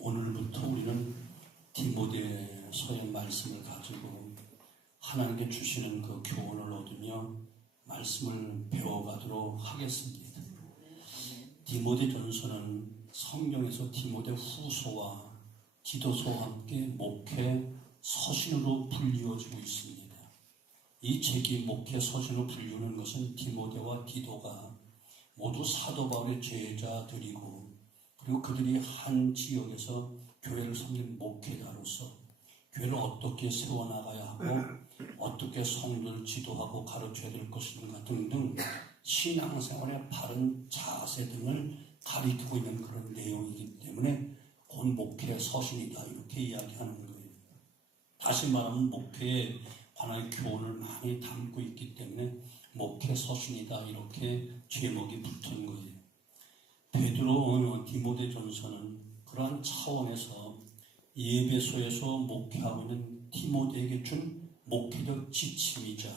오늘부터 우리는 디모데서의 말씀을 가지고 하나님께 주시는 그 교훈을 얻으며 말씀을 배워가도록 하겠습니다. 디모데전서는 성경에서 디모데 후서와 디도서와 함께 목회 서신으로 불리워지고 있습니다. 이 책이 목회 서신으로 불리우는 것은 디모데와 디도가 모두 사도 바울의 제자들이고, 그리고 그들이 한 지역에서 교회를 섬긴 목회자로서 교회를 어떻게 세워나가야 하고 어떻게 성도를 지도하고 가르쳐야 될 것인가 등등 신앙생활의 바른 자세 등을 가리키고 있는 그런 내용이기 때문에 곧 목회 서신이다 이렇게 이야기하는 거예요. 다시 말하면 목회에 관한 교훈을 많이 담고 있기 때문에 목회 서신이다 이렇게 제목이 붙은 거예요. 베드로 디모데전서는 그러한 차원에서 예배소에서 목회하고 있는 디모데에게 준 목회적 지침이자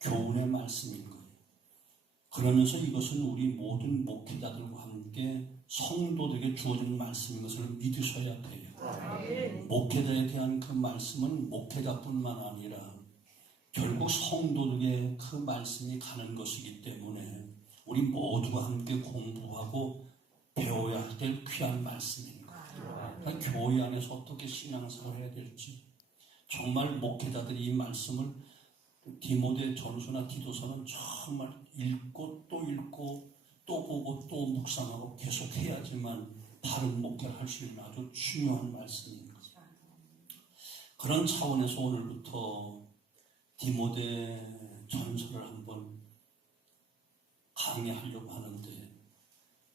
교훈의 말씀인 거예요. 그러면서 이것은 우리 모든 목회자들과 함께 성도들에게 주어진 말씀인 것을 믿으셔야 돼요. 목회자에 대한 그 말씀은 목회자뿐만 아니라 결국 성도들에게 그 말씀이 가는 것이기 때문에 우리 모두가 함께 공부하고 배워야 될 귀한 말씀인 거예요. 그러니까 교회 안에서 어떻게 신앙생활을 해야 될지, 정말 목회자들이 이 말씀을 디모데 전서나 디도서는 정말 읽고 또 보고 또 묵상하고 계속 해야지만 바른 목회를 할 수 있는 아주 중요한 말씀인 거죠. 그런 차원에서 오늘부터 디모데 전서를 한번 강의하려고 하는데,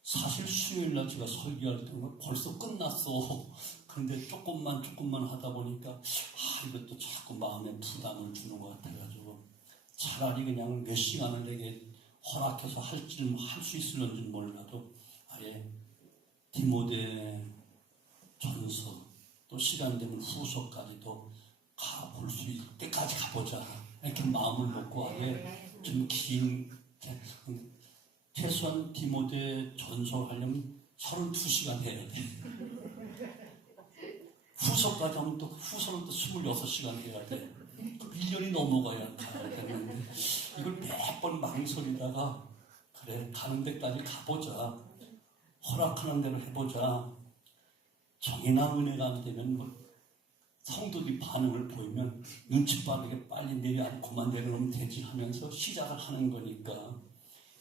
사실 수요일날 제가 설교할 때는 벌써 끝났어. 그런데 조금만 하다 보니까 이것도 자꾸 마음에 부담을 주는 것 같아가지고 차라리 그냥 몇 시간을 내게 허락해서 할 수 있을런지 몰라도 아예 디모데 전서 또 시간 되면 후서까지도 가볼 수 있을 때까지 가보자 이렇게 마음을 먹고 아예 좀 긴 최소한 디모데 전서 하려면 32시간 해야 돼. 후서까지 하면 또 후서는 또 26시간 해야 돼. 1년이 넘어가야 되는데 이걸 몇 번 망설이다가 그래 가는 데까지 가보자. 허락하는 대로 해보자. 정이나 은혜가 안 되면 성도들이 반응을 보이면 눈치 빠르게 빨리 내려앉고만 내려놓으면 되지 하면서 시작을 하는 거니까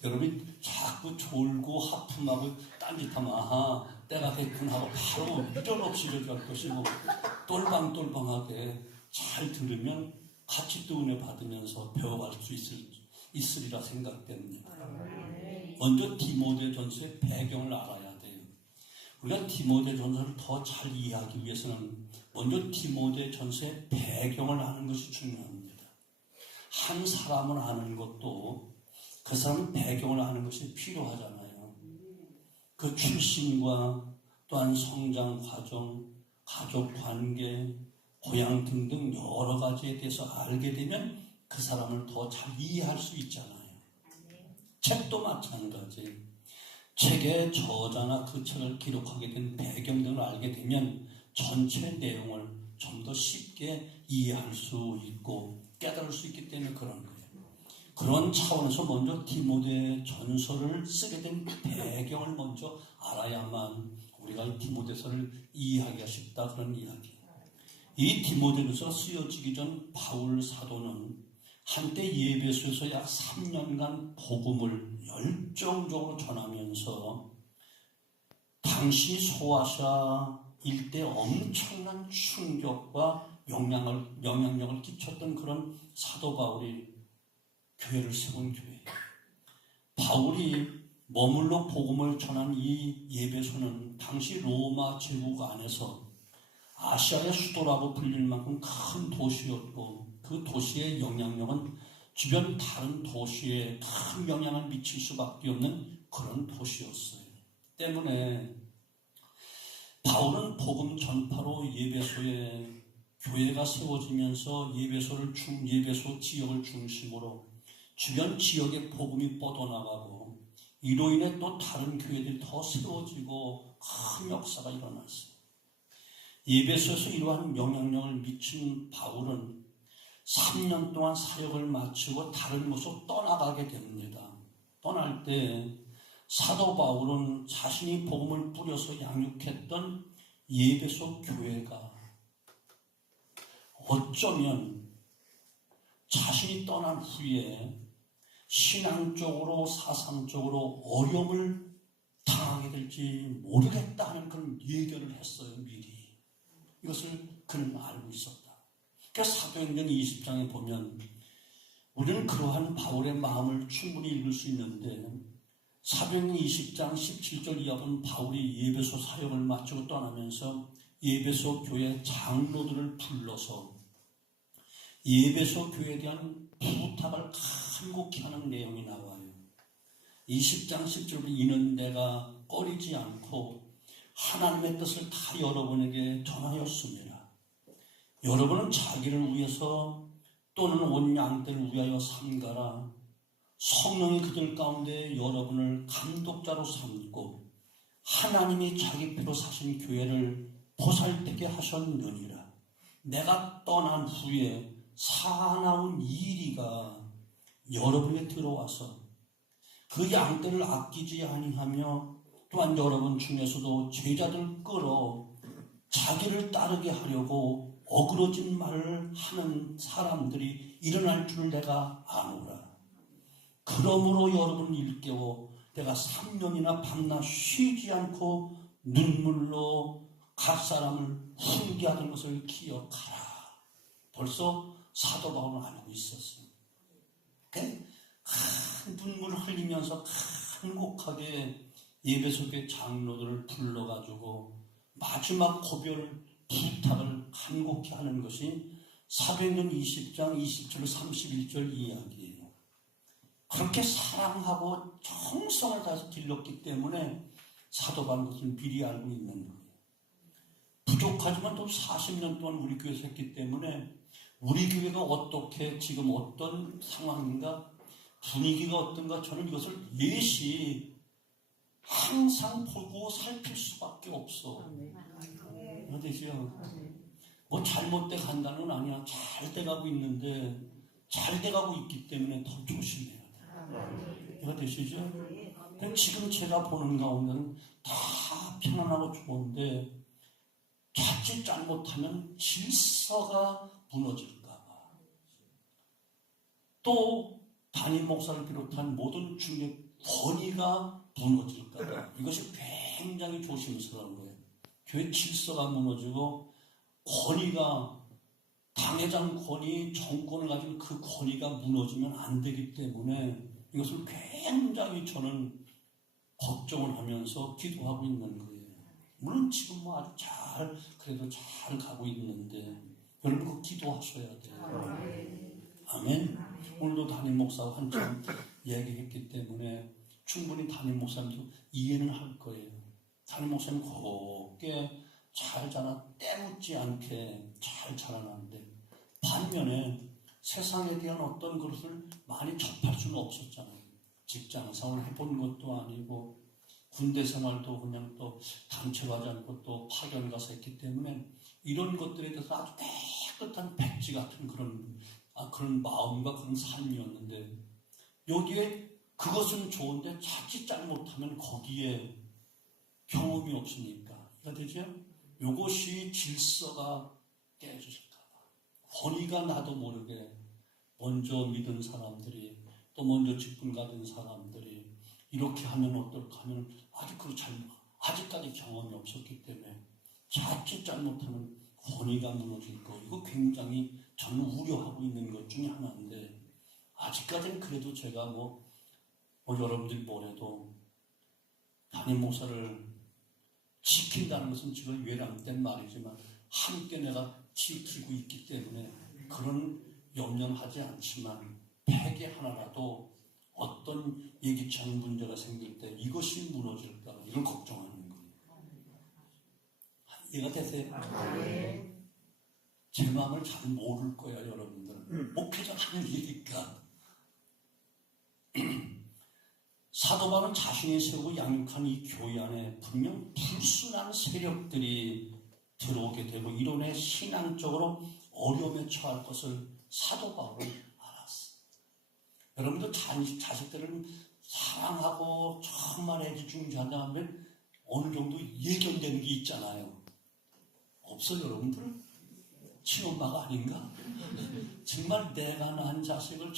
여러분이 자꾸 졸고 하품하고 딴짓하면 아하 때가 됐군 하고 바로 미련 없이 저기할 것이고 똘방똘방하게 잘 들으면 같이 또 은혜 받으면서 배워갈 수 있으리라 생각됩니다. 먼저 디모데 전서의 배경을 알아야 돼요. 우리가 디모데 전서를 더 잘 이해하기 위해서는 먼저 디모데 전서의 배경을 아는 것이 중요합니다. 한 사람을 아는 것도 그 사람 배경을 아는 것이 필요하잖아요. 그 출신과 또한 성장 과정, 가족 관계, 고향 등등 여러 가지에 대해서 알게 되면 그 사람을 더 잘 이해할 수 있잖아요. 책도 마찬가지. 책의 저자나 그 책을 기록하게 된 배경 등을 알게 되면 전체 내용을 좀 더 쉽게 이해할 수 있고 깨달을 수 있기 때문에 그런 거예요. 그런 차원에서 먼저 디모데 전서를 쓰게 된 배경을 먼저 알아야만 우리가 이 디모데서를 이해하기가 쉽다 그런 이야기예요. 이 디모데전서가 쓰여지기 전 바울 사도는 한때 예배소에서 약 3년간 복음을 열정적으로 전하면서 당시 소아시아 일대 엄청난 충격과 영향력을 끼쳤던 그런 사도 바울이 교회를 세운 교회예요. 바울이 머물러 복음을 전한 이 예배소는 당시 로마 제국 안에서 아시아의 수도라고 불릴 만큼 큰 도시였고 그 도시의 영향력은 주변 다른 도시에 큰 영향을 미칠 수밖에 없는 그런 도시였어요. 때문에 바울은 복음 전파로 예배소에 교회가 세워지면서 예배소 지역을 중심으로 주변 지역에 복음이 뻗어나가고 이로 인해 또 다른 교회들이 더 세워지고 큰 역사가 일어났어요. 에베소에서 이러한 영향력을 미친 바울은 3년 동안 사역을 마치고 다른 곳으로 떠나가게 됩니다. 떠날 때 사도 바울은 자신이 복음을 뿌려서 양육했던 에베소 교회가 어쩌면 자신이 떠난 후에 신앙적으로 사상적으로 어려움을 당하게 될지 모르겠다 하는 그런 예견을 했어요. 미리. 이것을 그는 알고 있었다. 그래서 사도행전 20장에 보면 우리는 그러한 바울의 마음을 충분히 읽을 수 있는데 사도행전 20장 17절 이하는 바울이 에베소 사역을 마치고 떠나면서 에베소 교회 장로들을 불러서 에베소 교회에 대한 부탁을 간곡히 하는 내용이 나와요. 20장 10절에 이는 내가 꺼리지 않고 하나님의 뜻을 다 여러분에게 전하였습니다. 여러분은 자기를 위해서 또는 온 양떼를 위하여 삼가라. 성령이 그들 가운데 여러분을 감독자로 삼고 하나님이 자기 피로 사신 교회를 보살피게 하셨느니라. 내가 떠난 후에 사나운 이리가 여러분에게 들어와서 그 양떼를 아끼지 아니하며 또한 여러분 중에서도 제자들 끌어 자기를 따르게 하려고 어그러진 말을 하는 사람들이 일어날 줄 내가 아노라. 그러므로 여러분을 일깨워 내가 3년이나 밤낮 쉬지 않고 눈물로 각 사람을 훈계하는 것을 기억하라. 벌써 사도 바울은 알고 있었어요. 큰 눈물을 흘리면서 간곡하게 에베소 교회 장로들을 불러가지고 마지막 고별 부탁을 간곡히 하는 것이 사도행전 20장 20절 31절 이야기예요. 그렇게 사랑하고 정성을 다해서 길렀기 때문에 사도 바울은 그것을 미리 알고 있는 거예요. 부족하지만 또 40년 동안 우리 교회에서 했기 때문에 우리 교회가 어떻게 지금 어떤 상황인가 분위기가 어떤가 저는 이것을 예시 항상 보고 살필 수밖에 없어. 그렇죠? 뭐 잘못돼 간다는 건 아니야. 잘 돼가고 있는데 잘 돼가고 있기 때문에 더 조심해야 돼. 이거 되시죠? 지금 제가 보는 가운데는 다 편안하고 좋은데 자칫 잘못하면 질서가 무너질까봐 또 담임 목사를 비롯한 모든 중의 권위가 무너질까봐 이것이 굉장히 조심스러운 거예요. 교회 질서가 무너지고 권위가 당회장 권위, 정권을 가진 그 권위가 무너지면 안 되기 때문에 이것을 굉장히 저는 걱정을 하면서 기도하고 있는 거예요. 물론 지금 뭐 아주 그래도 잘 가고 있는데 여러분 그 기도하셔야 돼요. 아멘. 오늘도 담임 목사가 한참 얘기했기 때문에 충분히 담임 목사님도 이해는 할 거예요. 담임 목사님 곱게 잘 자라 때묻지 않게 잘 자라나는데 반면에 세상에 대한 어떤 것을 많이 접할 수는 없었잖아요. 직장 생활을 해본 것도 아니고 군대 생활도 그냥 또 단체 가지 않고 또 파견 가서 했기 때문에 이런 것들에 대해서 아주 깨끗한 백지 같은 그런 마음과 그런 삶이었는데 여기에 그것은 좋은데 자칫 잘못하면 거기에 경험이 없으니까 이거 되죠? 이것이 질서가 깨질까봐 권위가 나도 모르게 먼저 믿은 사람들이 또 먼저 직분 가진 사람들이 이렇게 하면 어떨까 하면 아직까지 경험이 없었기 때문에 자칫 잘못하면 권위가 무너질 거 이거 굉장히 저는 우려하고 있는 것 중에 하나인데 아직까지는 그래도 제가 뭐 여러분들이 뭐래도 담임 목사를 지킨다는 것은 지금 외람된 말이지만 함께 내가 지키고 있기 때문에 그런 염려는 하지 않지만 팩이 하나라도 어떤 예기치 않은 문제가 생길 때 이것이 무너질까 이걸 걱정하는 거예요. 이해가 되세요? 제 마음을 잘 모를 거야 여러분들은. 목회자 하는 일이니까. 사도 바울은 자신이 세우고 양육한 이 교회 안에 분명 불순한 세력들이 들어오게 되고 이론의 신앙적으로 어려움에 처할 것을 사도 바울은 알았어. 여러분도 자식들을 사랑하고 정말 애지중지한다면 어느 정도 예견되는 게 있잖아요. 없어요, 여러분들? 친엄마가 아닌가? 정말 내가 낳은 자식을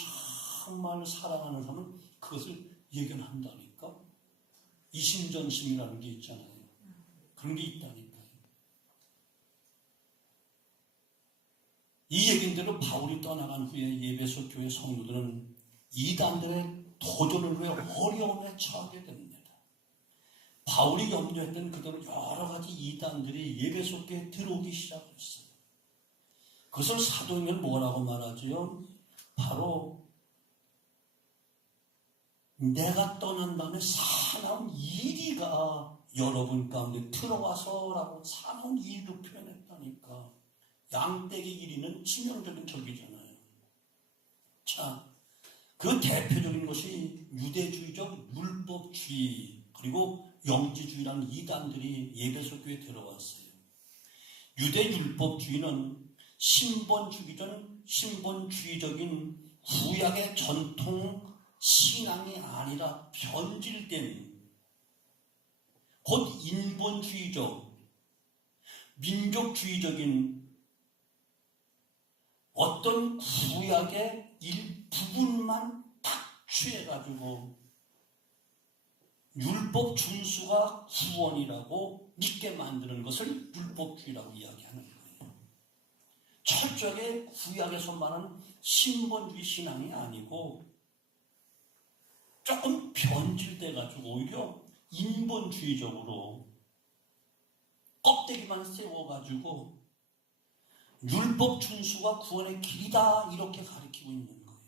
정말 사랑하는 사람은 그것을 예견한다니까. 이심전심이라는 게 있잖아요. 그런 게 있다니까요. 이 얘긴대로 바울이 떠나간 후에 에베소 교회 성도들은 이단들의 도전을 위해 어려움에 처하게 됩니다. 바울이 염려했던 그대로 여러 가지 이단들이 에베소 교회에 들어오기 시작했어요. 그것을 사도행전 뭐라고 말하죠? 바로 내가 떠난 다음에 사나운 이리가 여러분 가운데 들어와서라고 사나운 이리로 표현했다니까. 양떼기 이리는 치명적인 적이잖아요. 자, 그 대표적인 것이 유대주의적 율법주의 그리고 영지주의라는 이단들이 에베소 교회에 들어왔어요. 유대 율법주의는 신본주의적인 구약의 전통 신앙이 아니라 변질된 곧 인본주의적 민족주의적인 어떤 구약의 일부분만 딱 취해가지고 율법 준수가 구원이라고 믿게 만드는 것을 율법주의라고 이야기하는 거예요. 철저하게 구약에서 말하는 신본주의 신앙이 아니고 조금 변질돼가지고 오히려 인본주의적으로 껍데기만 세워가지고 율법 준수가 구원의 길이다 이렇게 가르치고 있는 거예요.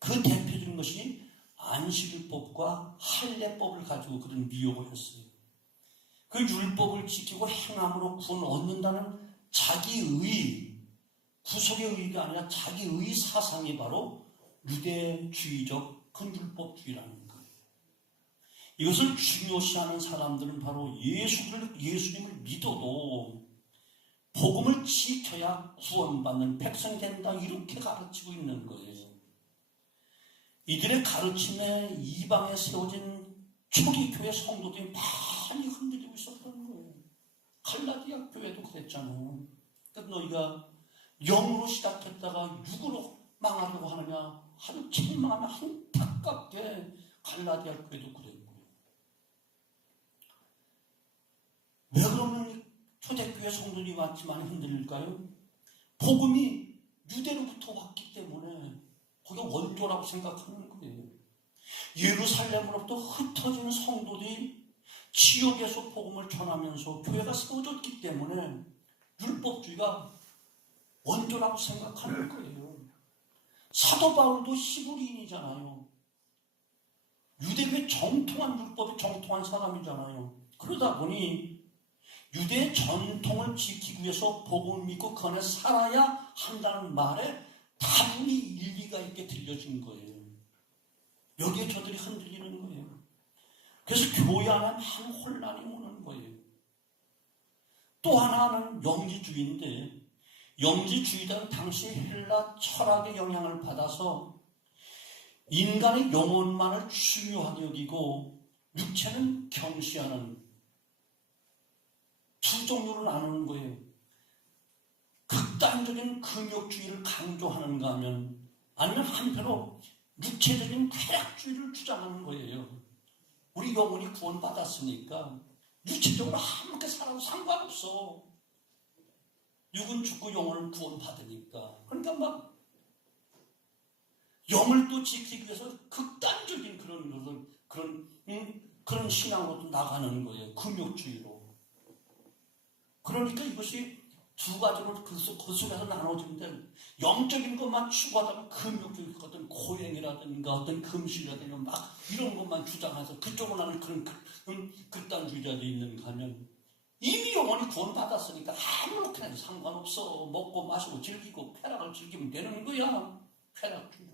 그 대표적인 것이 안식일법과 할례법을 가지고 그런 미혹을 했어요. 그 율법을 지키고 행함으로 구원을 얻는다는 자기의 구속의 의의가 아니라 자기의 사상이 바로 유대주의적 그 율법주의라는 거예요. 이것을 중요시하는 사람들은 바로 예수님을 믿어도 복음을 지켜야 구원받는 백성이 된다 이렇게 가르치고 있는 거예요. 이들의 가르침에 이방에 세워진 초기 교회 성도들이 많이 흔들리고 있었던 거예요. 갈라디아 교회도 그랬잖아요. 그러니까 너희가 영으로 시작했다가 육으로 망하려고 하느냐 아주 책망하면 안타깝게 갈라디아 교회도 그랬고요. 왜 그러면 초대교회 성도들이 많이 흔들릴까요? 복음이 유대로부터 왔기 때문에 거기가 원조라고 생각하는 거예요. 예루살렘으로부터 흩어진 성도들이 지역에서 복음을 전하면서 교회가 세워졌기 때문에 율법주의가 원조라고 생각하는 거예요. 사도 바울도 히브리인이잖아요. 유대교의 정통한 율법에 정통한 사람이잖아요. 그러다 보니 유대의 전통을 지키기 위해서 복음을 믿고 그 안에 살아야 한다는 말에 다분히 일리가 있게 들려진 거예요. 여기에 저들이 흔들리는 거예요. 그래서 교회 안에 한 혼란이 오는 거예요. 또 하나는 영지주의인데 영지주의는 당시 헬라 철학의 영향을 받아서 인간의 영혼만을 중요하게 여기고 육체는 경시하는 두 종류로 나누는 거예요. 극단적인 금욕주의를 강조하는가 하면 아니면 한편으로 육체적인 쾌락주의를 주장하는 거예요. 우리 영혼이 구원받았으니까 육체적으로 아무렇게 살아도 상관없어. 육은 죽고 영혼을 구원받으니까. 그러니까 막 영을 또 지키기 위해서 극단적인 그런 신앙으로 나가는 거예요. 금욕주의로. 그러니까 이것이 두 가지로 그 속에서 나눠지는데 영적인 것만 추구하다가 금욕주의 어떤 고행이라든가 어떤 금실이라든가 막 이런 것만 주장해서 그쪽으로 나는 그런 극단주의자들이 있는가 하면 이미 영혼이 구원받았으니까 아무렇게나 해도 상관없어. 먹고 마시고 즐기고 쾌락을 즐기면 되는 거야. 쾌락주의.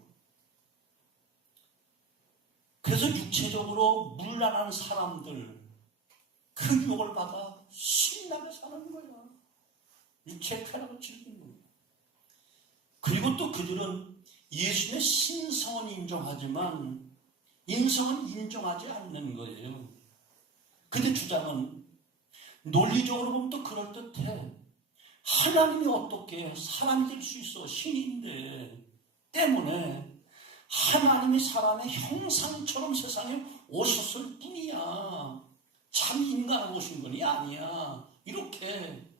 그래서 육체적으로 문란한 사람들 그 유혹을 받아 신나게 사는 거야. 육체의 쾌락을 즐기는 거예요. 그리고 또 그들은 예수님의 신성은 인정하지만 인성은 인정하지 않는 거예요. 그들 주장은 논리적으로 보면 또 그럴듯해. 하나님이 어떻게 사람이 될 수 있어? 신인데. 때문에 하나님이 사람의 형상처럼 세상에 오셨을 뿐이야. 참 인간을 오신 분이 아니야. 이렇게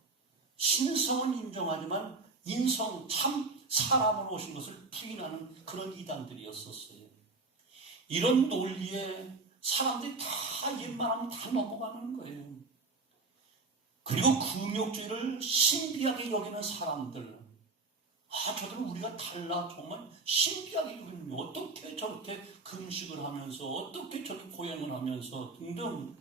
신성은 인정하지만 인성, 참 사람을 오신 것을 부인하는 그런 이단들이었었어요. 이런 논리에 사람들이 다 웬만하면 다 넘어가는 거예요. 그리고 금욕주의를 신비하게 여기는 사람들, 저들은 우리가 달라 정말 신비하게 여기는, 어떻게 저렇게 금식을 하면서 어떻게 저렇게 고행을 하면서 등등.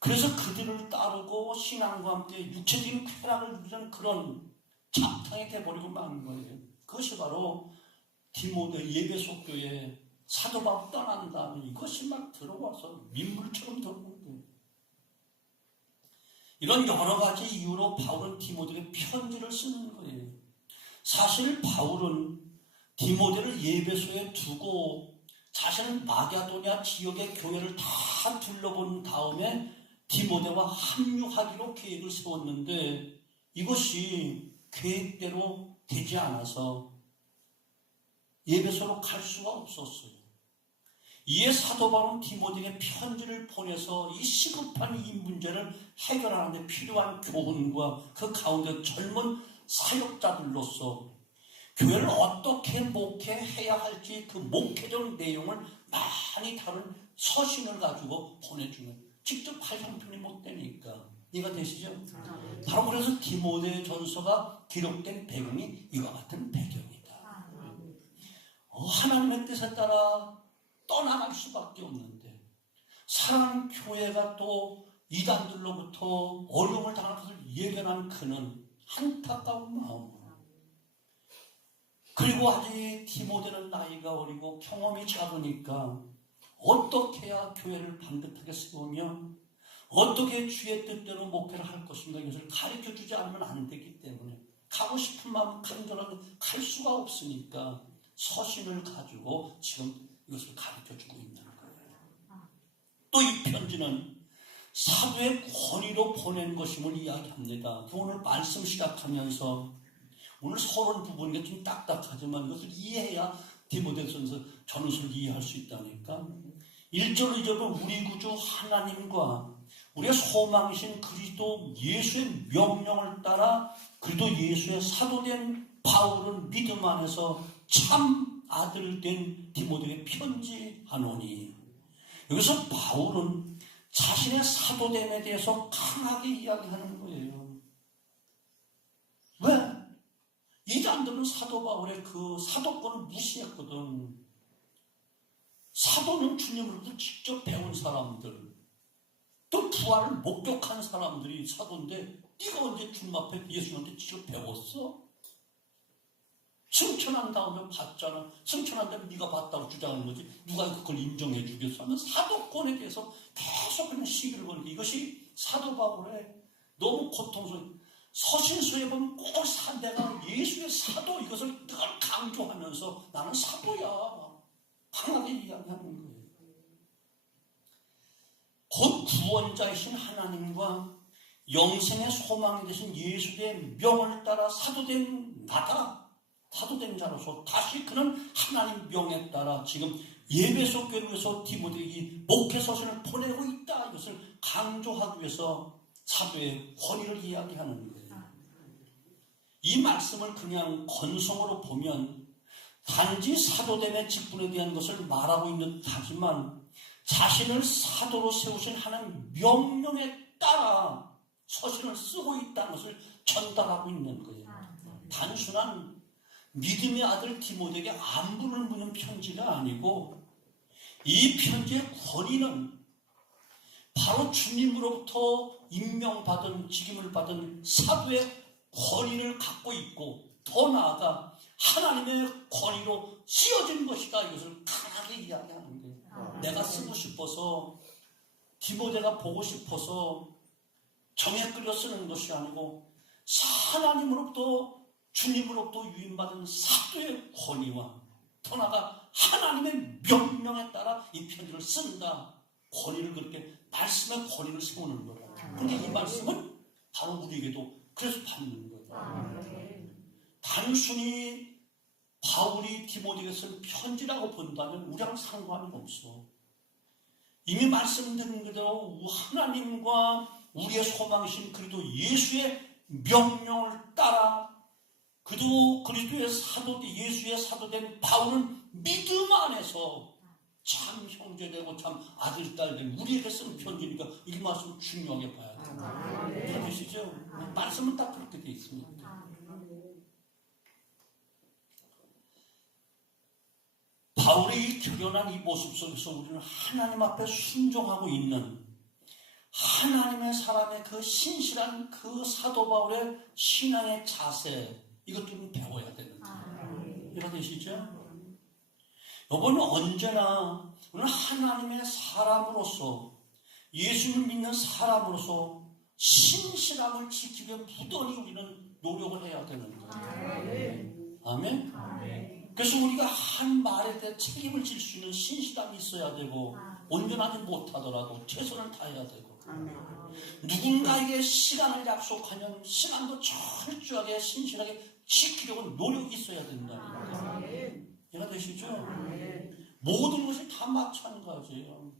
그래서 그들을 따르고 신앙과 함께 육체적인 쾌락을 누리는 그런 잡탕이 돼버리고 마는 거예요. 그것이 바로 디모데 예배소 교회 사도 바울 떠난 다음에 이것이 막 들어와서 민물처럼 들어오는 거예요. 이런 여러 가지 이유로 바울은 디모데에게 편지를 쓰는 거예요. 사실 바울은 디모데를 예배소에 두고 자신은 마게도냐 지역의 교회를 다 둘러본 다음에 디모데와 합류하기로 계획을 세웠는데 이것이 계획대로 되지 않아서 예배소로 갈 수가 없었어요. 이에 사도 바울은 디모데에게 편지를 보내서 이 시급한 이 문제를 해결하는 데 필요한 교훈과 그 가운데 젊은 사역자들로서 교회를 어떻게 목회해야 할지 그 목회적 내용을 많이 다룬 서신을 가지고 보내주는, 직접 발송편이 못 되니까 이해가 되시죠? 바로 그래서 디모데 전서가 기록된 배경이 이와 같은 배경이다. 하나님의 뜻에 따라 떠나갈 수밖에 없는데 사랑하는 교회가 또 이단들로부터 어려움을 당할 것을 예견한 그는 안타까운 마음, 그리고 아직 디모데는 나이가 어리고 경험이 작으니까 어떻게 해야 교회를 반듯하게 세우며 어떻게 주의 뜻대로 목회를 할 것인가 이것을 가르쳐주지 않으면 안 되기 때문에 가고 싶은 마음 간절하게 갈 수가 없으니까 서신을 가지고 지금 이것을 가르쳐주고 있는 거예요. 또 이 편지는 사도의 권위로 보낸 것임을 이야기합니다. 오늘 말씀 시작하면서 오늘 서론 부분이 좀 딱딱하지만 이것을 이해해야 디모데전서 전서를 이해할 수 있다니까. 1절 2절은 우리 구주 하나님과 우리의 소망이신 그리스도 예수의 명령을 따라 그리스도 예수의 사도된 바울은 믿음 안에서 참 아들 된 디모데에게 편지하노니. 여기서 바울은 자신의 사도됨에 대해서 강하게 이야기하는 거예요. 왜? 이단들은 사도 바울의 그 사도권을 무시했거든. 사도는 주님으로부터 직접 배운 사람들, 또 부활을 목격한 사람들이 사도인데 네가 언제 주님 앞에 예수님한테 직접 배웠어? 승천한 다음에 봤잖아. 승천한 다음에 네가 봤다고 주장하는 거지. 누가 그걸 인정해 주겠어? 하면 사도권에 대해서 계속 그냥 시비를 거는 게 이것이 사도 바울의 너무 고통스러운, 서신서에 보면 꼭 내가 예수의 사도 이것을 늘 강조하면서 나는 사도야 강하게 이야기하는 거예요. 곧 구원자이신 하나님과 영생의 소망이 되신 예수의 명을 따라 사도된 나다. 사도된 자로서 다시 그는 하나님 명에 따라 지금 예배소 교회에서 디모데에게 목회 서신을 보내고 있다. 이것을 강조하기 위해서 사도의 권위를 이야기하는 거예요. 이 말씀을 그냥 건성으로 보면 단지 사도됨의 직분에 대한 것을 말하고 있는 듯하지만 자신을 사도로 세우신 하나님 명령에 따라 서신을 쓰고 있다는 것을 전달하고 있는 거예요. 단순한 믿음의 아들 디모데에게 안부를 묻는 편지가 아니고 이 편지의 권위는 바로 주님으로부터 임명받은 직임을 받은 사도의 권위를 갖고 있고 더 나아가 하나님의 권위로 씌어진 것이다. 이것을 강하게 이야기하는 거예요. 내가 쓰고 싶어서 디모데가 보고 싶어서 정에 끌려 쓰는 것이 아니고 하나님으로부터 주님으로부터 유인받은 사도의 권위와 더 나아가 하나님의 명령에 따라 이 편지를 쓴다. 권위를 그렇게 말씀의 권위를 세우는 거예요. 그런데 이 말씀은 바로 우리에게도 그래서 받는 거예요. 단순히 바울이 디모데에게 쓴 편지라고 본다면 우리랑 상관이 없어. 이미 말씀드린 그대로 하나님과 우리의 소망이신 그리스도 예수의 명령을 따라 그리스도의 사도, 예수의 사도된 바울은 믿음 안에서 참 형제되고 참 아들, 딸된 우리에게 쓴 편지니까 이 말씀 중요하게 봐야 돼요. 그러시죠? 말씀은 딱 그렇게 돼 있습니다. 바울의 결연한 이 모습 속에서 우리는 하나님 앞에 순종하고 있는 하나님의 사람의 그 신실한 그 사도 바울의 신앙의 자세, 이것들은 배워야 되는 거예요. 이해되시죠? 여러분, 언제나 우리는 하나님의 사람으로서, 예수를 믿는 사람으로서 신실함을 지키기 위해 부단히 우리는 노력을 해야 되는 거예요. 아멘? 그래서 우리가 한 말에 대해 책임을 질 수 있는 신실함이 있어야 되고, 온전하지 못하더라도 최선을 다해야 되고, 누군가에게 시간을 약속하면 시간도 철저하게 신실하게 지키려고 노력이 있어야 된다니까. 이해가 되시죠? 모든 것이 다 마찬가지예요.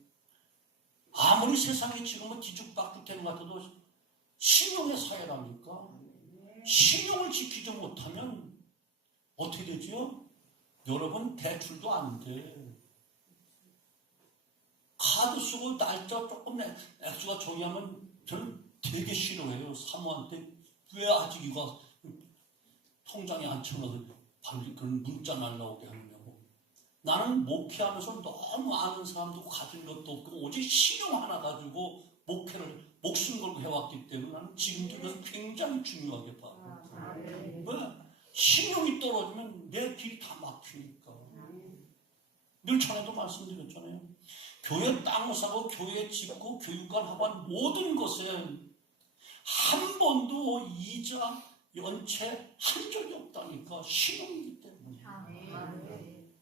아무리 세상이 지금은 뒤죽박죽된 것 같아도 신용의 사회라니까. 신용을 지키지 못하면 어떻게 되죠? 여러분, 대출도 안 돼. 카드 쓰고 날짜 조금 액수가 정하면 저는 되게 싫어해요. 사모한테 왜 아직 이거 통장에 안 채워서 그런 문자 날라오게 하느냐고. 나는 목회하면서 너무 아는 사람도 가진 것도 없고 오직 신용 하나 가지고 목회를 목숨 걸고 해왔기 때문에 나는 지금도 그것을 굉장히 중요하게 봐. 왜? 신용이 떨어지면 내 길이 다 막히니까. 늘 전에도 말씀드렸잖아요. 교회 땅을 사고 교회 짓고 교육관 학원 모든 것에 한 번도 이자 연체 한 적이 없다니까. 신용이기 때문에.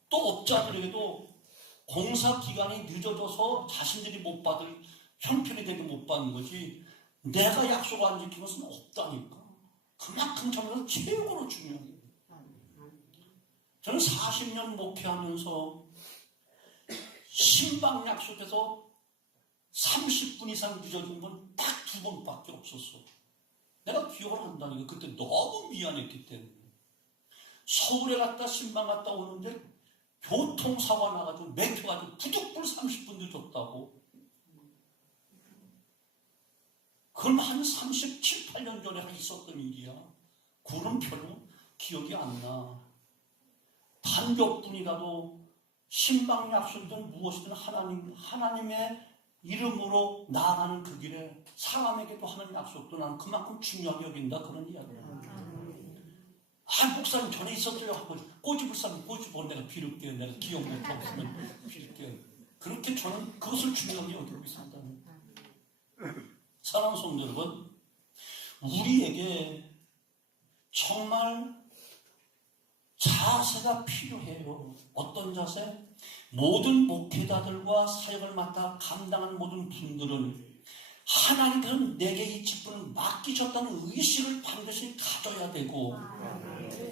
또 업자들에게도 공사 기간이 늦어져서 자신들이 못 받을 형편이 되게 못 받는 거지 내가 약속 안 지킨 것은 없다니까. 그만큼 저는 최고로 중요해요. 저는 40년 목회하면서 신방 약속에서 30분 이상 늦어진 건 딱 2번밖에 없었어. 내가 기억을 한다니까. 그때 너무 미안했기 때문에. 서울에 갔다 신방 갔다 오는데 교통사고가 나가지고 맥혀가지고 부득불 30분 늦었다고. 그건 한 37, 8년 전에 있었던 일이야. 그건 별로 기억이 안 나. 단 몇 분이라도 신방 약속이든 무엇이든 하나님의 이름으로 나아가는 그 길에 사람에게도 하는 약속도 나는 그만큼 중요하게 여긴다. 그런 이야기야. 목사님 전에 있었죠 하고 꼬집을 사면 꼬집어 내가 비를게. 내가 기억 못하고 있으면 비를게. 그렇게 저는 그것을 중요하게 여기고 있습니다. 사랑하는 성도 여러분, 우리에게 정말 자세가 필요해요. 어떤 자세? 모든 목회자들과 사역을 맡아 감당하는 모든 분들은 하나님께서 내게 이 직분을 맡기셨다는 의식을 반드시 가져야 되고,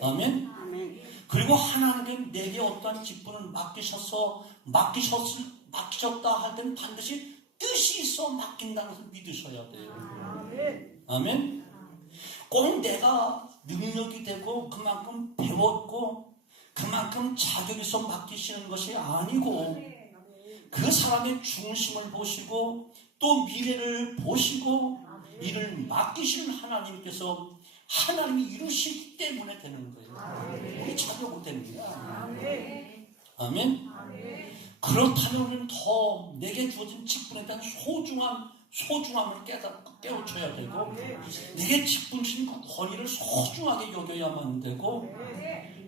아멘? 그리고 하나님께서 내게 어떠한 직분을 맡기셨다 할 때는 반드시 뜻이 있어 맡긴다는 것을 믿으셔야 돼요. 아멘? 꼭 내가 능력이 되고 그만큼 배웠고 그만큼 자격이 있어 맡기시는 것이 아니고 그 사람의 중심을 보시고 또 미래를 보시고 이를 맡기시는 하나님께서 하나님이 이루시기 때문에 되는 거예요. 우리 자격으로 되는 거야. 아멘? 그렇다면 우리는 더 내게 주어진 직분에 대한 소중함을 깨우쳐야 되고 내게 직분 주신 그 권위를 소중하게 여겨야만 되고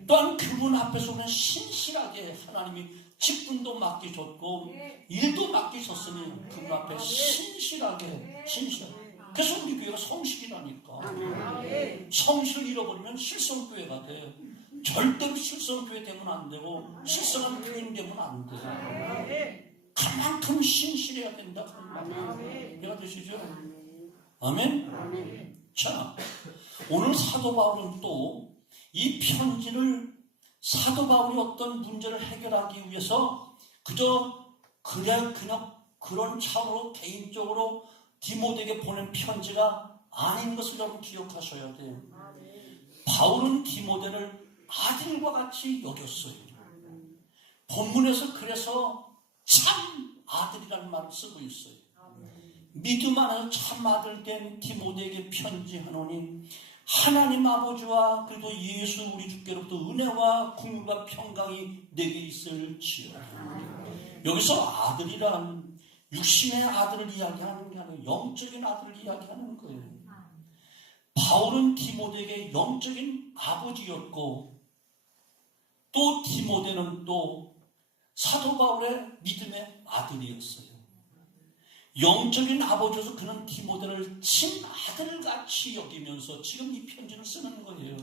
또한 그분 앞에서 우리는 신실하게 하나님이 직분도 맡기셨고 일도 맡기셨으니 그분 앞에 신실하게 그래서 우리 교회가 성실이라니까. 성실을 잃어버리면 실성교회가 돼. 절대로 실성교회 되면 안 되고 실성한 교인 되면 안 돼. 그만큼 신실해야 된다. 이해가 되시죠? 아멘? 자, 오늘 사도 바울은 또 이 편지를 사도 바울이 어떤 문제를 해결하기 위해서 그저 그냥 그런 차원으로 개인적으로 디모데에게 보낸 편지가 아닌 것을 여러분 기억하셔야 돼요. 바울은 디모데를 아들과 같이 여겼어요. 본문에서 그래서 참 아들이라는 말을 쓰고 있어요. 믿음 안에서 참 아들 된 디모데에게 편지하노니 하나님 아버지와 그리고 예수 우리 주께로부터 은혜와 긍휼과 평강이 내게 있을지어다. 여기서 아들이란 육신의 아들을 이야기하는 게 아니라 영적인 아들을 이야기하는 거예요. 바울은 디모데에게 영적인 아버지였고 또 디모데는 또 사도 바울의 믿음의 아들이었어요. 영적인 아버지로서 그는 디모데를 친아들같이 여기면서 지금 이 편지를 쓰는 거예요.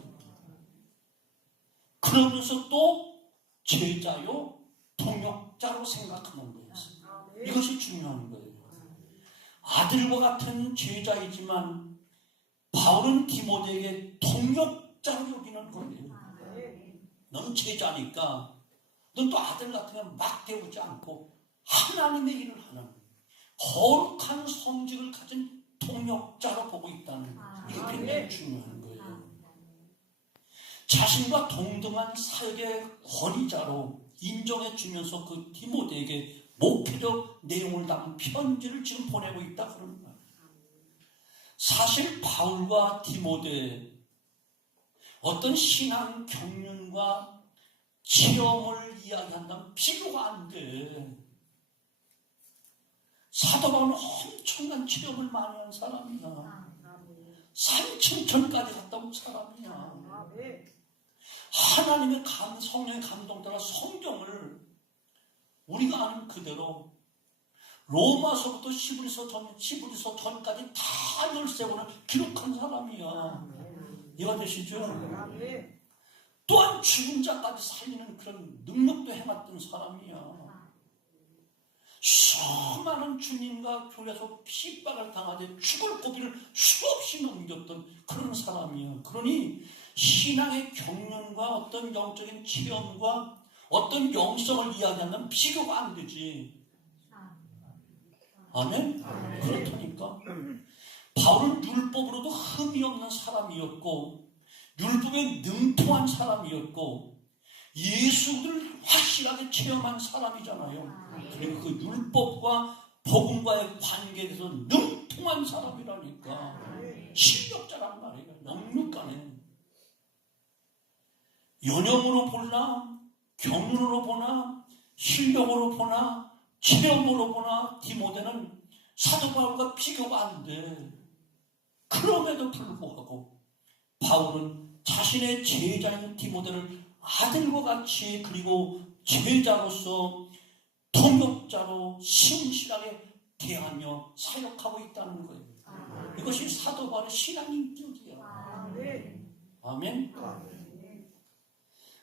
그러면서 또 제자요 동역자로 생각하는 거예요. 이것이 중요한 거예요. 아들과 같은 제자이지만 바울은 디모데에게 동역자로 여기는 거예요. 넌 제자니까 넌 또 아들 같으면 막 배우지 않고 하나님의 일을 하는 거룩한 성질을 가진 동역자로 보고 있다는 이게 굉장히 중요한 거예요. 자신과 동등한 사역의 권위자로 인정해 주면서 그 디모데에게 목표적 내용을 담은 편지를 지금 보내고 있다 그런 거예요. 사실 바울과 디모데 어떤 신앙 경륜과 체험을 이야기한다면 비교가 안 돼. 사도 바울은 엄청난 체험을 많이 한 사람이야. 산층천까지 갔다 온 사람이야. 하나님의 성령의 감동 따라 성경을 우리가 아는 그대로 로마서부터 시브리서 전까지 다 13권을 기록한 사람이야. 이해가 되시죠? 또한 죽은 자까지 살리는 그런 능력도 행했던 사람이야. 수많은 주님과 교회에서 핍박을 당하되 죽을 고비를 수없이 넘겼던 그런 사람이에요. 그러니 신앙의 경륜과 어떤 영적인 체험과 어떤 영성을 이야기하면 비교가 안 되지. 아멘? 그렇다니까. 바울은 율법으로도 흠이 없는 사람이었고 율법에 능통한 사람이었고 예수를 확실하게 체험한 사람이잖아요. 그리고 그 율법과 복음과의 관계에 대해서 능통한 사람이라니까. 실력자란 말이에요. 영육간에. 연영으로 보나 경륜으로 보나 실력으로 보나 체험으로 보나 디모데는 사도 바울과 비교가 안 돼. 그럼에도 불구하고 바울은 자신의 제자인 디모데를 아들과 같이 그리고 제자로서 동역자로 신실하게 대하며 사역하고 있다는 거예요. 이것이 사도 바울의 신앙인격이야. 아멘.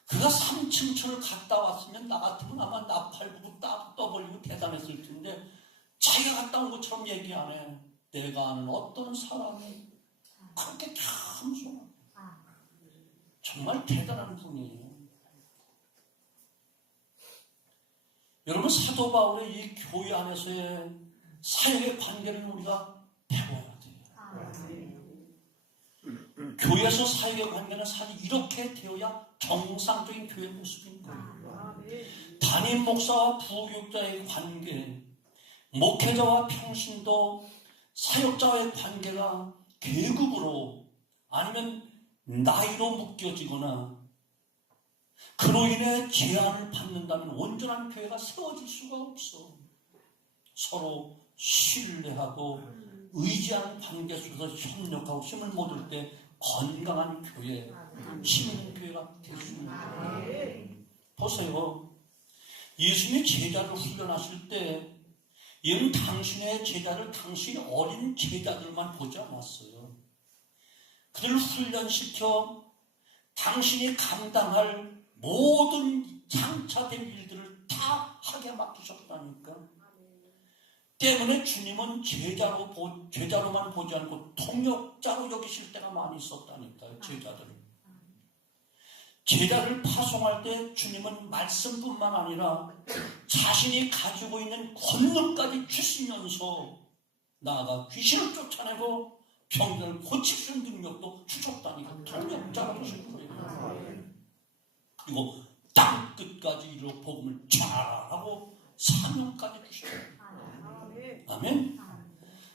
그가 삼층천을 갔다 왔으면 나 같으면 아마 나팔부도 딱 떠벌리고 대단했을 텐데 자기가 갔다 온 것처럼 얘기 안 해. 내가 아는 어떤 사람이 그렇게 겸손한 정말 대단한 분이에요. 여러분 사도 바울의 이 교회 안에서의 사역의 관계를 우리가 배워야 돼요. 교회에서 사역의 관계는 사실 이렇게 되어야 정상적인 교회 모습인 거예요. 담임 목사와 부교육자의 관계, 목회자와 평신도, 사역자와의 관계가 계급으로 아니면 나이로 묶여지거나 그로 인해 제한을 받는다면 온전한 교회가 세워질 수가 없어. 서로 신뢰하고 의지하는 관계 속에서 협력하고 힘을 모을 때 건강한 교회, 힘있는 교회가 될 수 있는 거예요. 보세요. 예수님이 제자를 훈련하실 때 이는 당신의 제자를 당신의 어린 제자들만 보지 않았어요. 그들을 훈련시켜 당신이 감당할 모든 장차된 일들을 다 하게 맡기셨다니까. 때문에 주님은 제자로만 보지 않고 통역자로 여기실 때가 많이 있었다니까요. 제자를 파송할 때 주님은 말씀뿐만 아니라 자신이 가지고 있는 권능까지 주시면서 나아가 귀신을 쫓아내고 병들을 고칠 수 있는 능력도 주셨다니까. 통역자로 주신 거예요. 그리고 땅 끝까지 이르러 복음을 전하라고 사명까지 주셨어요. 아멘.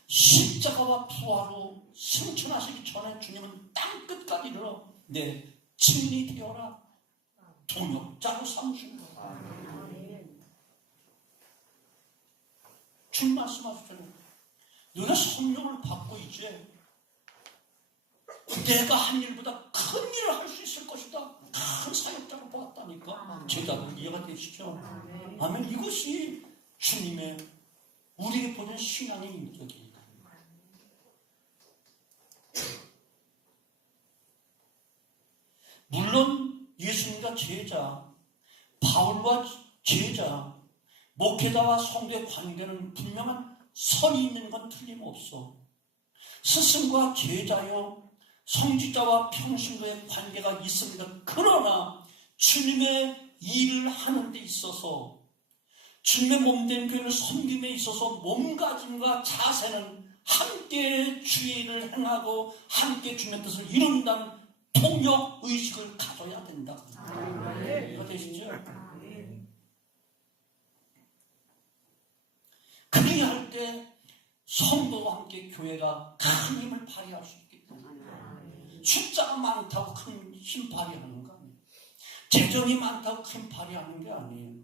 십자가와 부활로 승천하시기 전에 주님은 땅 끝까지 이르러 내 증인이 되어라 통역자로 삼으신 거예요. 주님 말씀하셨잖아요. 너가 성령을 받고 이제 내가 한 일보다 큰 일을 할 수 있을 것이다. 큰 사역자로 보았다니까. 제자들 이해가 되시죠? 아멘. 이것이 주님의 우리에게 보는 신앙의 인격입니다. 물론 예수님과 제자, 바울과 제자, 목회자와 성도의 관계는 분명한 선이 있는 건 틀림없어. 스승과 제자요, 성지자와 평신도의 관계가 있습니다. 그러나 주님의 일을 하는 데 있어서, 주님의 몸된 교회를 섬김에 있어서 몸가짐과 자세는 함께 주의 일을 행하고 함께 주님의 뜻을 이룬다는 통역의식을 가져야 된다. 이거 되시죠? 그렇게 할 때 성도와 함께 교회가 큰 힘을 발휘할 수 있기 때문에 숫자가 많다고 큰 힘 발휘하는 거 아니에요. 재정이 많다고 큰 발휘하는 게 아니에요.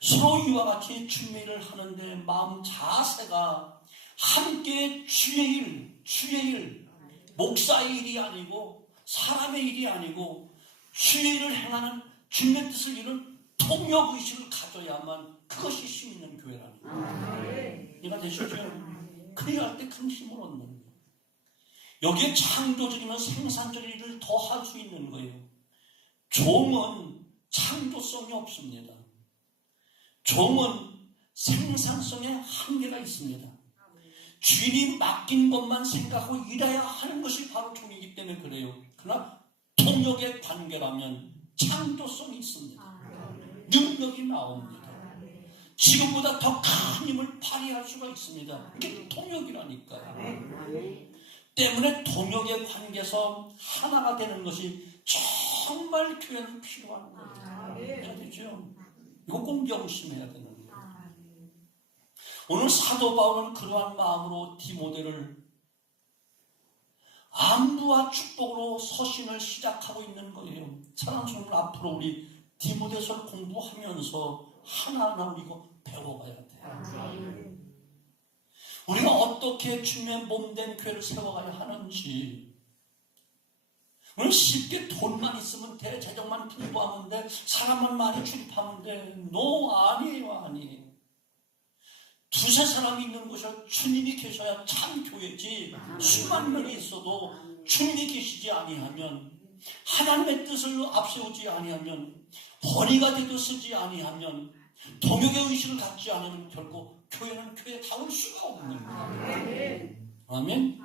서로 이와 같이 주의 일을 하는데 마음 자세가 함께 주의 일, 목사의 일이 아니고 사람의 일이 아니고 주의 일을 행하는 주님의 뜻을 이룬 통역의식을 가져야만 그것이 힘 있는 교회라는 거예요. 이해가 되시죠? 그래야 할 때 큰 힘을 얻는 거예요. 여기에 창조적이면 생산적인 일을 더 할 수 있는 거예요. 종은 창조성이 없습니다. 종은 생산성에 한계가 있습니다. 주인이 맡긴 것만 생각하고 일해야 하는 것이 바로 종이기 때문에 그래요. 그러나 통역의 관계라면 창조성이 있습니다. 능력이 나옵니다. 지금보다 더 큰 힘을 발휘할 수가 있습니다. 이게 통역이라니까요. 때문에 통역의 관계에서 하나가 되는 것이 정말 교회는 필요한 거예요. 해야 되죠? 이거 꼭 명심해야 되는 거예요. 오늘 사도 바울은 그러한 마음으로 디모데를 안부와 축복으로 서신을 시작하고 있는 거예요. 사랑하는 성도, 앞으로 우리 디모데서를 공부하면서 하나하나 우리가 배워가야 돼요. 우리가 어떻게 주님의 몸된 교회를 세워가야 하는지. 우리는 쉽게 돈만 있으면 돼, 재정만 풍부하면 돼, 사람만 많이 출입하면 돼. 아니에요. 두세 사람이 있는 곳에 주님이 계셔야 참 교회지. 수만 명이 있어도 주님이 계시지 아니하면, 하나님의 뜻을 앞세우지 아니하면, 번이가 되도 쓰지 아니하면, 동역의 의식을 갖지 않으면 결국 교회는 교회다울 수가 없는 거예요. 아멘?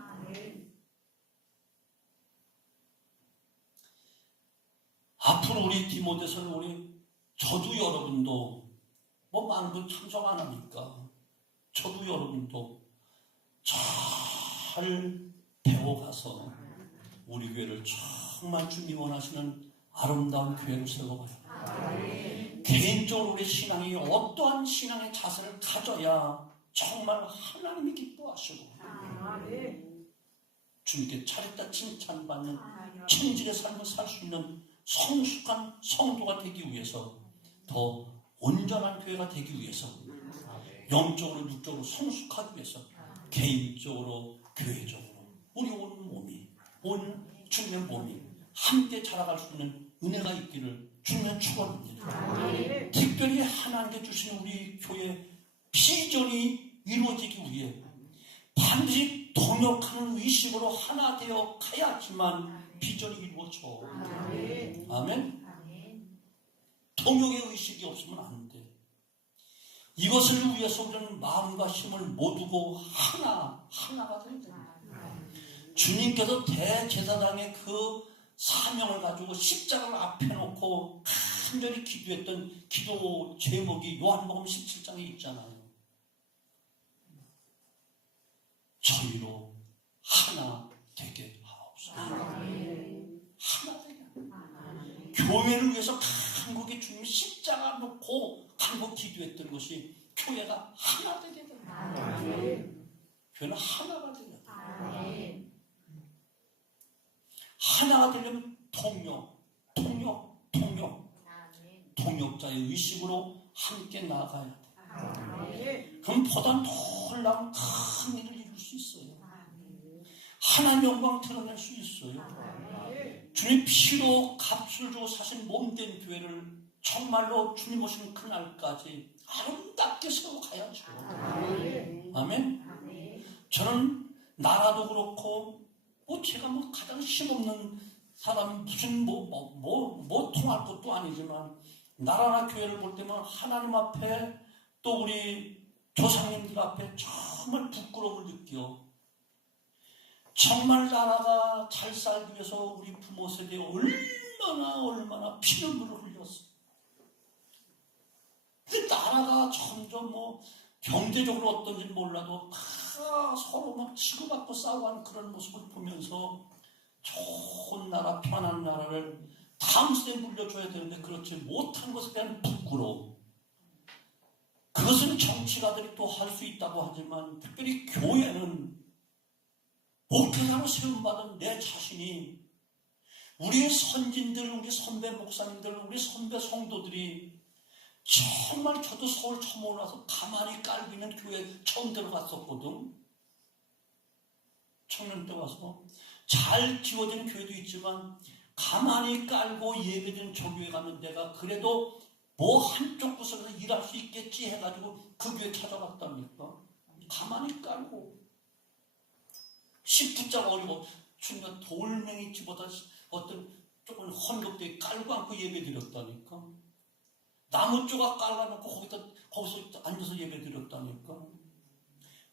앞으로 우리 디모데서는 저도 여러분도 많은 분 참석 안 하니까 저도 여러분도 잘 배워가서 우리 교회를 정말 주님이 원하시는 아름다운 교회를 세워가요. 개인적으로 우리 신앙이 어떠한 신앙의 자세를 가져야 정말 하나님이 기뻐하시고 주님께 차렸다 칭찬받는 청질의 삶을 살 수 있는 성숙한 성도가 되기 위해서, 더 온전한 교회가 되기 위해서, 영적으로 육적으로 성숙하기 위해서 개인적으로 교회적으로 우리 온 주님의 몸이 함께 자라갈 수 있는 은혜가 있기를 주님의 축원합니다. 특별히 하나님께 주신 우리 교회 비전이 이루어지기 위해 반드시 동역하는 의식으로 하나 되어 가야지만 비전이 이루어져. 아멘. 동역의 의식이 없으면 안 돼. 이것을 위해서 우리는 마음과 힘을 모두고 하나가 돼야 돼. 주님께서 대제사장의 그 사명을 가지고 십자가를 앞에 놓고 간절히 기도했던 기도 제목이 요한복음 17장에 있잖아요. 저희로 하나 되게 하옵소서. 하나 되게. 교회를 위해서 간곡히 주님 십자가 놓고 간곡 기도했던 것이 교회가 하나 되게 됩니다. 교회는 하나가 되게 됩니다. 하나가 되려면 동역자의 의식으로 함께 나아가야 돼. 그럼 보다 놀라운 큰 일을 이룰 수 있어요. 하나님 영광 드러낼 수 있어요. 주님 피로 값을 주고 사신 몸된 교회를 정말로 주님 오시는 그날까지 아름답게 세워가야죠. 아멘. 저는 나라도 그렇고 제가 가장 힘없는 사람 무슨 통할 것도 아니지만 나라나 교회를 볼 때면 하나님 앞에 또 우리 조상님들 앞에 정말 부끄러움을 느껴. 정말 나라가 잘 살기 위해서 우리 부모 세대에 얼마나 피눈물을 흘렸어. 근데 나라가 점점 경제적으로 어떤지 몰라도 다 서로 치고받고 싸워하는 그런 모습을 보면서 좋은 나라, 편한 나라를 다음 세대에 물려줘야 되는데 그렇지 못한 것에 대한 부끄러움. 그것은 정치가들이 또 할 수 있다고 하지만 특별히 교회는 목회자로 세움받은 내 자신이 우리의 선진들, 우리 선배 목사님들, 우리 선배 성도들이 정말 저도 서울 처음 올라서 가만히 깔고 있는 교회 처음 들어갔었거든. 청년 때 와서 잘 지어진 교회도 있지만 가만히 깔고 예배드리는 저 교회 가면 내가 그래도 한쪽 구석에서 일할 수 있겠지 해가지고 그 교회 찾아갔답니까? 가만히 깔고 씨 붙잡아 올리고 주님과 돌멩이 집어다 어떤 조금 헌금대에 깔고 앉고 예배 드렸다니까. 나무 조각 깔아놓고 거기서 앉아서 예배 드렸다니까.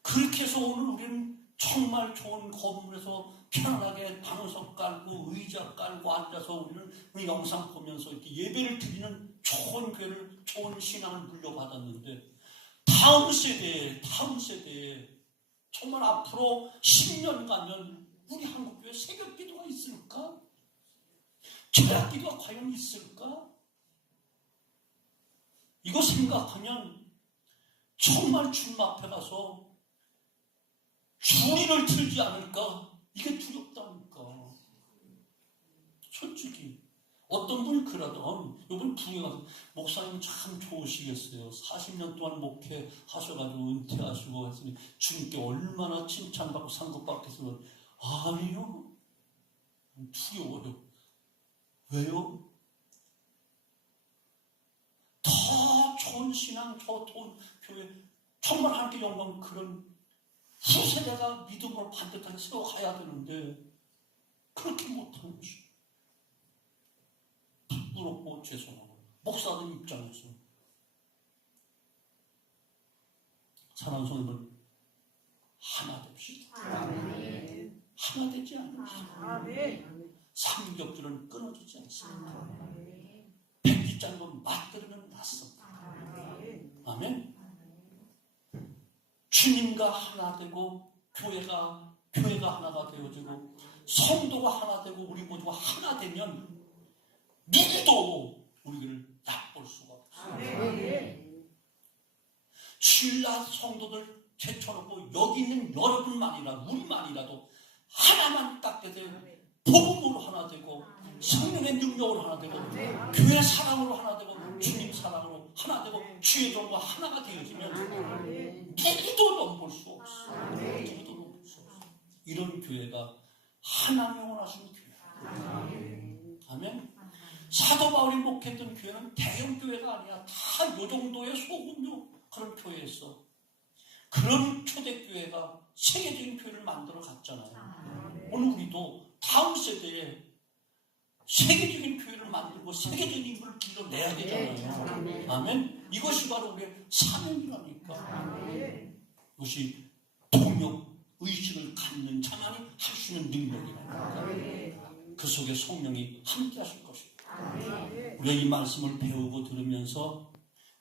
그렇게 해서 오늘 우리는 정말 좋은 건물에서 편안하게 방석 깔고 의자 깔고 앉아서 우리는 이 영상 보면서 이렇게 예배를 드리는 좋은 교회를, 좋은 신앙을 물려받았는데 다음 세대에 정말 앞으로 10년 가면 우리 한국교회 새벽기도가 있을까? 철학기도가 과연 있을까? 이거 생각하면 정말 주님 앞에 가서 주리를 틀지 않을까? 이게 두렵다니까. 솔직히 어떤 분이 그러던 이번 부에 가서 목사님 참 좋으시겠어요. 40년 동안 목회하셔가지고 은퇴하시고 했으니 주님께 얼마나 칭찬받고 상급받겠어요. 아니요. 두려워요. 왜요? 더 좋은 신앙, 더 좋은 교회, 정말 하나님께 영광 그런 후세대가 믿음을 반듯하게 세워가야 되는데 그렇게 못하는 것이 부끄럽고 죄송하고 목사들 입장에서 사랑하는 성도들 하나 됩시다. 하나 되지 않습니다. 삼겹줄은 끊어지지 않습니다. 백기장도 맞들으면 낫습니다. 아멘. 주님과 하나 되고 교회가 하나가 되어지고 성도가 하나 되고 우리 모두가 하나 되면 누구도 우리를 얕볼 수가 없어요. 주일날 성도들 제쳐놓고 여기 있는 여러분만이라도 우리만이라도 하나만 딱 되되 복음으로 하나 되고 성령의 능력으로 하나 되고 교회 사랑으로 하나 되고 주님 사랑으로 하나 되고 주의 종과 하나가 되어지면 누구도 넘볼 수 없어. 누구도 넘볼 수 없어. 이런 교회가 하나님을 원하시는 교회. 아멘. 사도 바울이 목했던 교회는 대형 교회가 아니야. 다 요 정도의 소규모 그런 교회였어. 그런 초대교회가 세계적인 교회를 만들어 갔잖아요. 오늘 우리도 다음 세대에 세계적인 교회를 만들고 세계적인 인물을 길러내야 되잖아요. 아멘. 이것이 바로 우리의 사명이라니까. 이것이 동역 의식을 갖는 자만이 할 수 있는 능력이라니까. 그 속에 성령이 함께 하실 것입니다. 우리가 이 말씀을 배우고 들으면서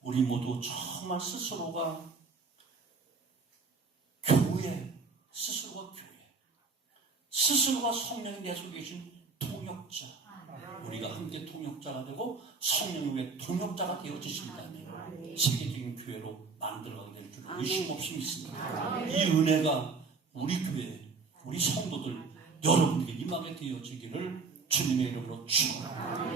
우리 모두 정말 스스로가 교회, 스스로가 성령이 내 속에 계신 동역자, 우리가 함께 동역자가 되고 성령이 왜 동역자가 되어지신다면 세계적인 교회로 만들어가게 될 줄 의심 없이 믿습니다. 이 은혜가 우리 교회, 우리 성도들, 여러분에게 임하게 되어지기를 주님의 이름으로 축원합니다.